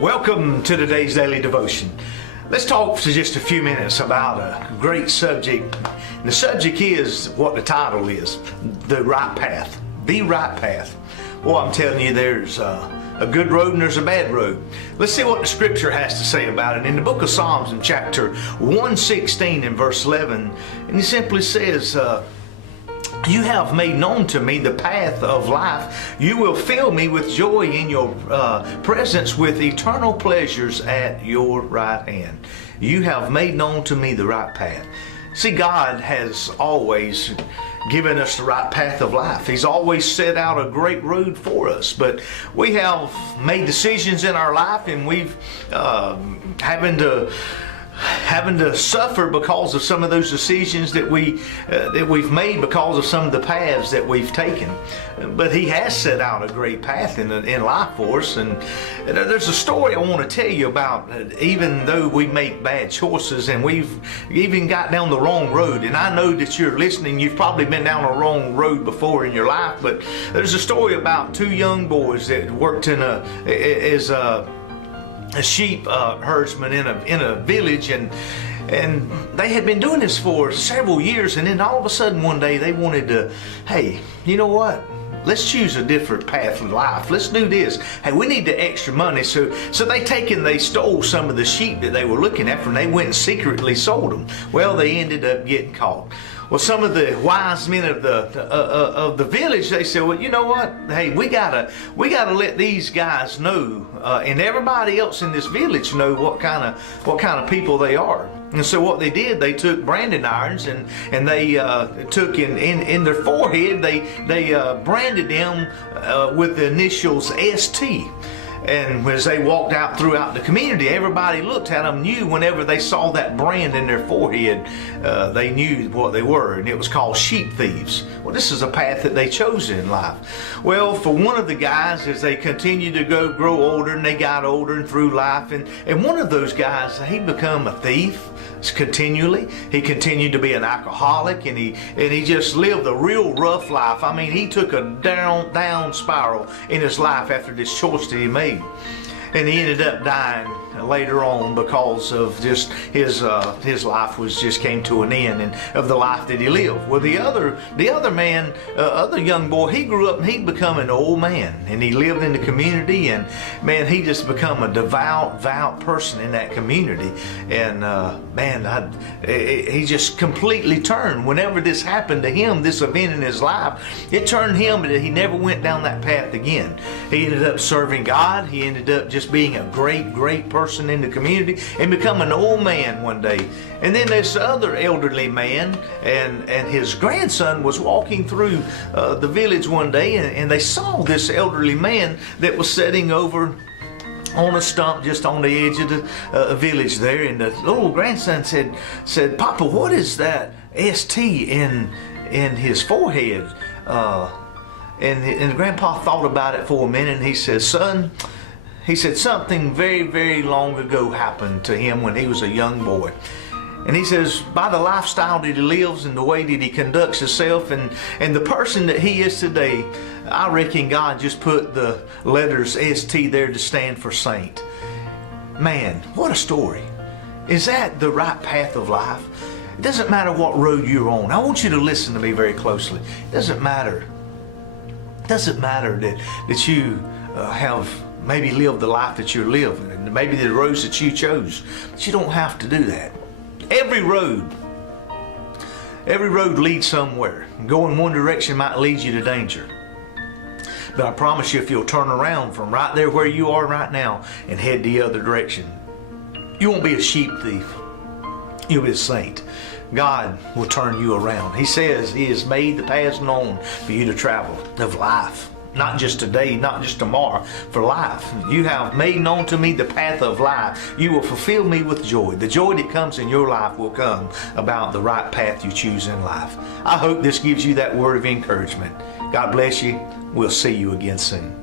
Welcome to today's daily devotion. Let's talk for just a few minutes about a great subject. The subject is what the title is, the right path. The right path. Well, I'm telling you, there's a good road and there's a bad road. Let's see what the scripture has to say about it. In the book of Psalms in chapter 116 and verse 11, and it simply says, you have made known to me the path of life. You will fill me with joy in your presence, with eternal pleasures at your right hand. You have made known to me the right path. See, God has always given us the right path of life. He's always set out a great road for us. But we have made decisions in our life, and we've having to suffer because of some of those decisions that we've made, because of some of the paths that we've taken. But He has set out a great path in life for us, and there's a story I want to tell you about. Even though we make bad choices and we've even got down the wrong road, and I know that you're listening, you've probably been down a wrong road before in your life. But there's a story about two young boys that worked as a sheep herdsman in a village, and they had been doing this for several years, and then all of a sudden one day they wanted to, hey, you know what? Let's choose a different path of life. Let's do this. Hey, we need the extra money. So they stole some of the sheep that they were looking after, and they went and secretly sold them. Well, they ended up getting caught. Well, some of the wise men of the village, they said, well, you know what? Hey, we gotta let these guys know, and everybody else in this village know what kind of people they are. And so what they did, they took branding irons and they took in their forehead, they branded them with the initials ST. And as they walked out throughout the community, everybody looked at them, knew whenever they saw that brand in their forehead, they knew what they were, and it was called sheep thieves. Well, this is a path that they chose in life. Well, for one of the guys, as they continued to grow older, and they got older and through life, and one of those guys, he become a thief continually. He continued to be an alcoholic, and he just lived a real rough life. I mean, he took a down spiral in his life after this choice that he made. And he ended up dying later on because of just his life came to an end, and of the life that he lived. Well, the other man, other young boy, he grew up and he'd become an old man, and he lived in the community, and man, he just become a devout person in that community. And he just completely turned. Whenever this happened to him, this event in his life, it turned him, and he never went down that path again. He ended up serving God. He ended up just being a great person in the community, and become an old man one day. And then this other elderly man and his grandson was walking through the village one day, and they saw this elderly man that was sitting over on a stump just on the edge of the village there. And the little grandson said, Papa, what is that ST in his forehead? And Grandpa thought about it for a minute, and he says, son, he said, something very long ago happened to him when he was a young boy. And he says, by the lifestyle that he lives and the way that he conducts himself and the person that he is today, I reckon God just put the letters ST there to stand for saint. Man, what a story. Is that the right path of life? It doesn't matter what road you're on. I want you to listen to me very closely. It doesn't matter. It doesn't matter that you have maybe live the life that you're living, and maybe the roads that you chose. But you don't have to do that. Every road leads somewhere. Going one direction might lead you to danger. But I promise you, if you'll turn around from right there where you are right now and head the other direction, you won't be a sheep thief. You'll be a saint. God will turn you around. He says He has made the paths known for you to travel of life. Not just today, not just tomorrow, for life. You have made known to me the path of life. You will fulfill me with joy. The joy that comes in your life will come about the right path you choose in life. I hope this gives you that word of encouragement. God bless you. We'll see you again soon.